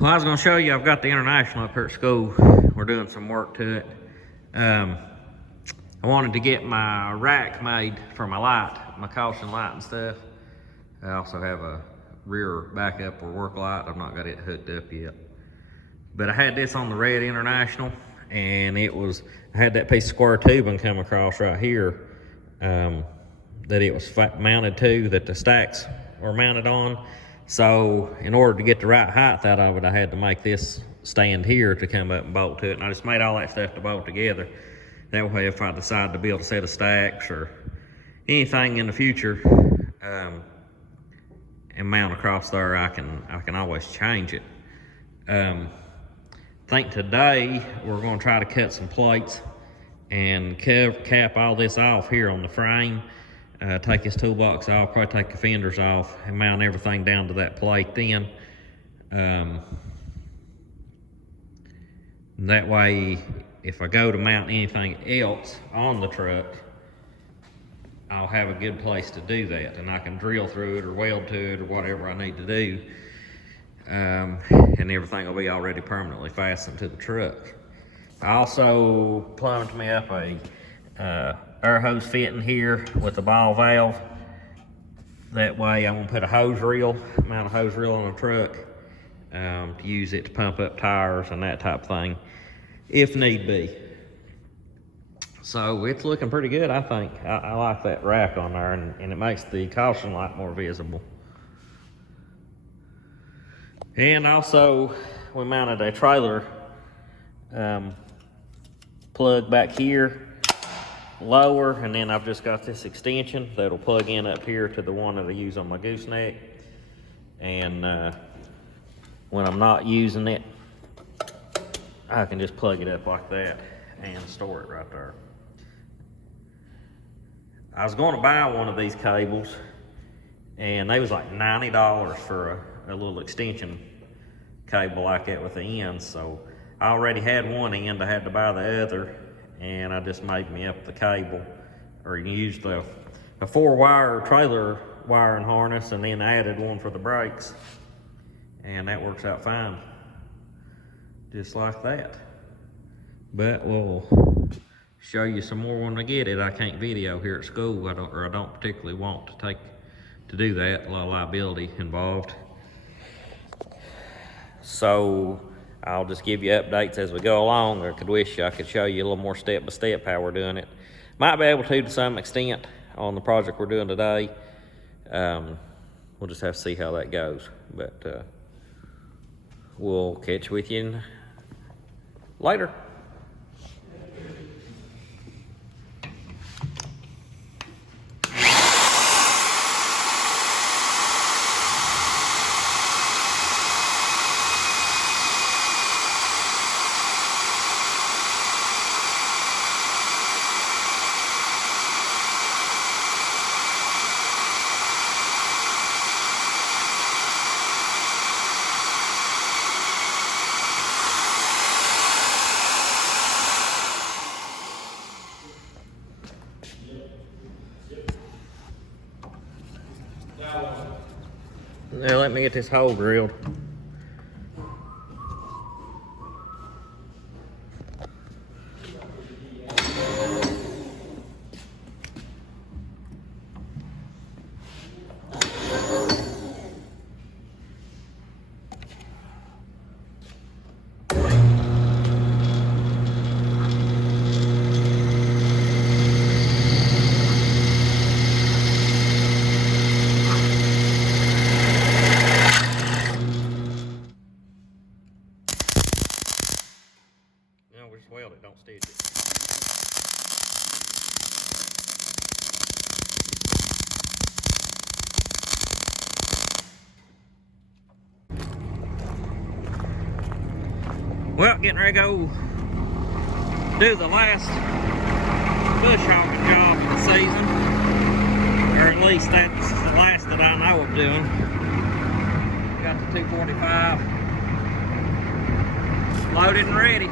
Well, I was going to show you, I've got the International up here at school. We're doing some work to it. I wanted to get my rack made for my light, my caution light and stuff. I also have a rear backup or work light. I've not got it hooked up yet. But I had this on the red International, and I had that piece of square tubing come across right here that it was mounted to, that the stacks were mounted on. So in order to get the right height out of it, I had to make this stand here to come up and bolt to it. And I just made all that stuff to bolt together. That way, if I decide to build a set of stacks or anything in the future and mount across there, I can always change it. I think today we're going to try to cut some plates and cap all this off here on the frame. Take this toolbox off, probably take the fenders off, and mount everything down to that plate then. That way, if I go to mount anything else on the truck, I'll have a good place to do that, and I can drill through it or weld to it or whatever I need to do. And everything will be already permanently fastened to the truck. I also plumbed me up a air hose fitting here with a ball valve. That way I'm gonna put a hose reel, mount a hose reel on a truck to use it to pump up tires and that type of thing, if need be. So it's looking pretty good, I think. I like that rack on there, and it makes the caution light more visible. And also, we mounted a trailer plug back here, lower, and then I've just got this extension that'll plug in up here to the one that I use on my gooseneck. And when I'm not using it, I can just plug it up like that and store it right there. I was going to buy one of these cables, and they was like $90 for a little extension cable like that with the ends. So I already had one end, I had to buy the other, and I just made me up the cable, or used a 4-wire trailer wiring harness, and then added one for the brakes, and that works out fine, just like that. But we'll show you some more when I get it. I can't video here at school. I don't particularly want to do that. A lot of liability involved. So I'll just give you updates as we go along. I could wish I could show you a little more step by step how we're doing it. Might be able to some extent on the project we're doing today. We'll just have to see how that goes. But we'll catch with you later. Now let me get this hole drilled. We just weld it, don't stitch it. Well, getting ready to go do the last bush hogging job of the season, or at least that's the last that I know of doing. Got the 245 loaded and ready.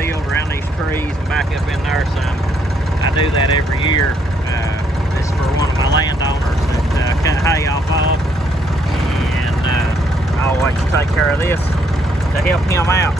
field around these trees and back up in there some. I do that every year. This is for one of my landowners that cut hay off of, and I always take care of this to help him out.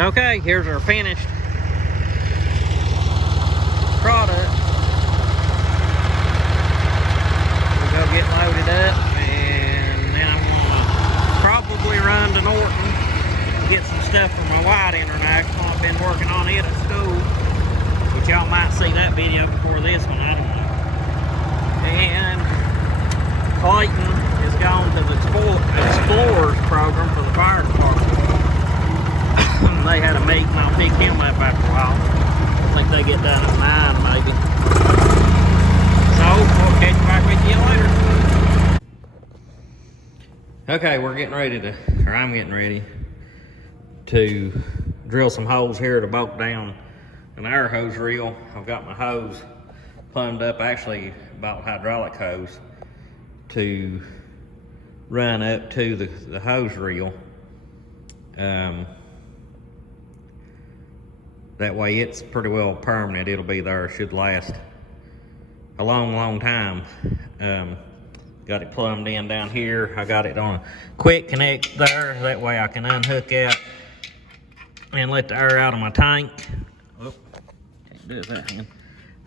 Okay, here's our finished product. We'll go get loaded up, and then I'm gonna probably run to Norton and get some stuff from my White International. I've been working on it at school, but y'all might see that video before this one, I don't know. And Clayton has gone to the Explorers program for the fire department. They had a meeting, I'll pick him up after a while. I think they get done at 9 maybe. So, we'll catch back with you later. Okay, we're getting ready to, or I'm getting ready to drill some holes here to bolt down an air hose reel. I've got my hose plumbed up, actually bought hydraulic hose to run up to the hose reel. That way it's pretty well permanent. It'll be there, should last a long time. Got it plumbed in down here. I got it on a quick connect there. That way I can unhook out and let the air out of my tank. Oh, can't do that hand.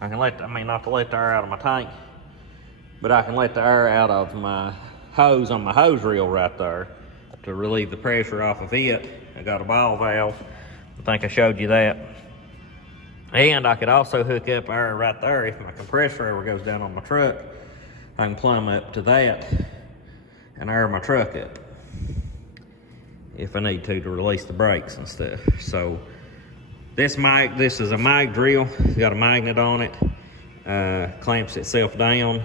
I can not to let the air out of my tank, but I can let the air out of my hose on my hose reel right there to relieve the pressure off of it. I got a ball valve. I think I showed you that. And I could also hook up air right there if my compressor ever goes down on my truck. I can plumb up to that and air my truck up if I need to release the brakes and stuff. So this is a mag drill. It's got a magnet on it, clamps itself down,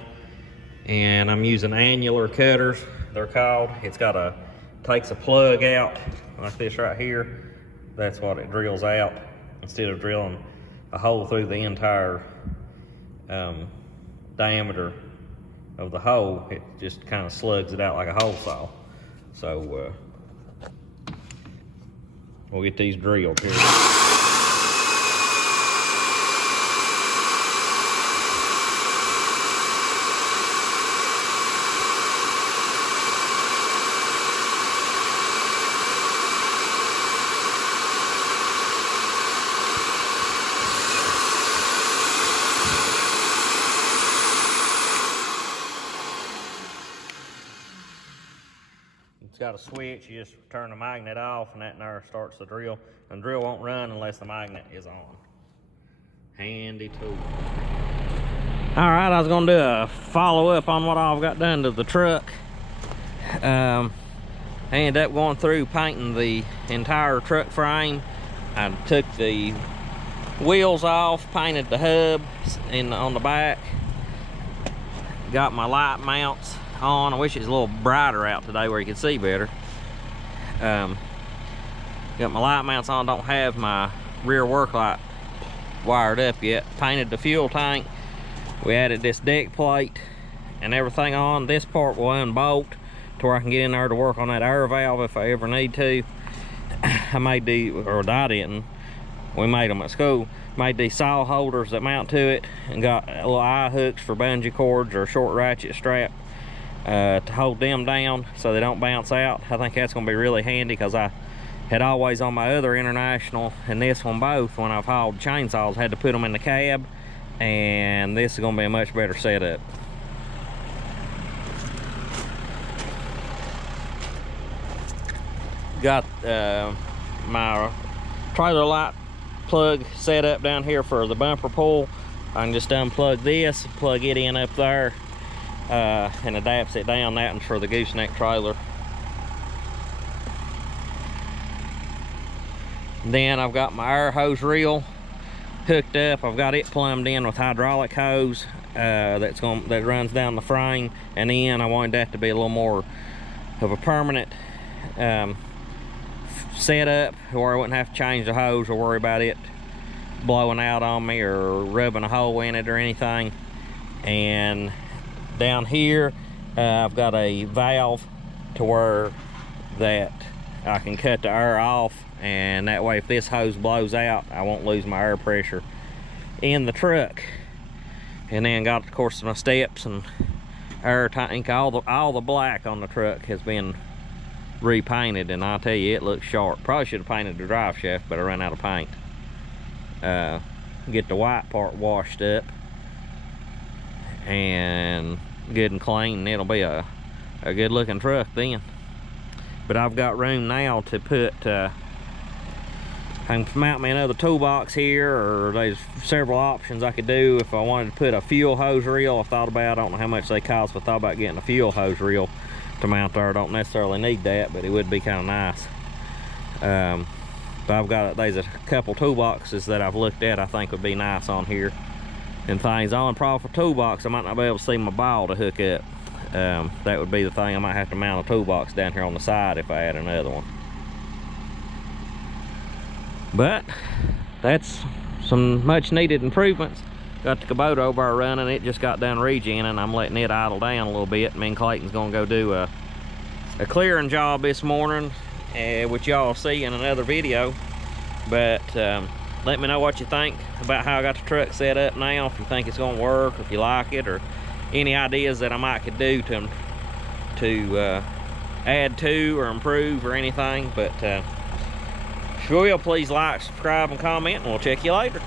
and I'm using annular cutters, they're called. Takes a plug out like this right here. That's what it drills out, instead of drilling a hole through the entire diameter of the hole. It just kind of slugs it out like a hole saw. So we'll get these drilled here. It's got a switch. You just turn the magnet off and that there starts the drill. And the drill won't run unless the magnet is on. Handy tool. All right, I was gonna do a follow up on what I've got done to the truck. I ended up going through painting the entire truck frame. I took the wheels off, painted the hub on the back. Got my light mounts on. I wish it was a little brighter out today where you could see better. Got my light mounts on. Don't have my rear work light wired up yet. Painted the fuel tank. We added this deck plate and everything on. This part will unbolt to where I can get in there to work on that air valve if I ever need to. I didn't. We made them at school. Made these saw holders that mount to it, and got little eye hooks for bungee cords or short ratchet strap to hold them down so they don't bounce out. I think that's going to be really handy, because I had always on my other International and this one both, when I've hauled chainsaws, had to put them in the cab, and this is going to be a much better setup. got my trailer light plug set up down here for the bumper pull. I can just unplug this, plug it in up there, and adapts it down. That one's for the gooseneck trailer. Then I've got my air hose reel hooked up. I've got it plumbed in with hydraulic hose that runs down the frame, and then I wanted that to be a little more of a permanent setup where I wouldn't have to change the hose or worry about it blowing out on me or rubbing a hole in it or anything. And down here I've got a valve to where that I can cut the air off, and that way if this hose blows out, I won't lose my air pressure in the truck. And then got, of course, my steps and air tank. All the black on the truck has been repainted, and I'll tell you, it looks sharp. Probably should have painted the drive shaft, but I ran out of paint. Get the white part washed up and good and clean, and it'll be a good looking truck then. But I've got room now to put I can mount me another toolbox here, or there's several options I could do. If I wanted to put a fuel hose reel, I thought about, I don't know how much they cost, but I thought about getting a fuel hose reel to mount there. I don't necessarily need that, but it would be kind of nice. But I've got, there's a couple toolboxes that I've looked at I think would be nice on here and things. The only problem for toolbox, I might not be able to see my ball to hook up. That would be the thing. I might have to mount a toolbox down here on the side if I add another one. But that's some much needed improvements. Got the Kubota bar running. It just got done regenning. I'm letting it idle down a little bit. Me and Clayton's gonna go do a clearing job this morning, which y'all see in another video. But let me know what you think about how I got the truck set up now, if you think it's gonna work, if you like it, or any ideas that I might could do to add to or improve or anything. But if you will, please like, subscribe, and comment, and we'll check you later.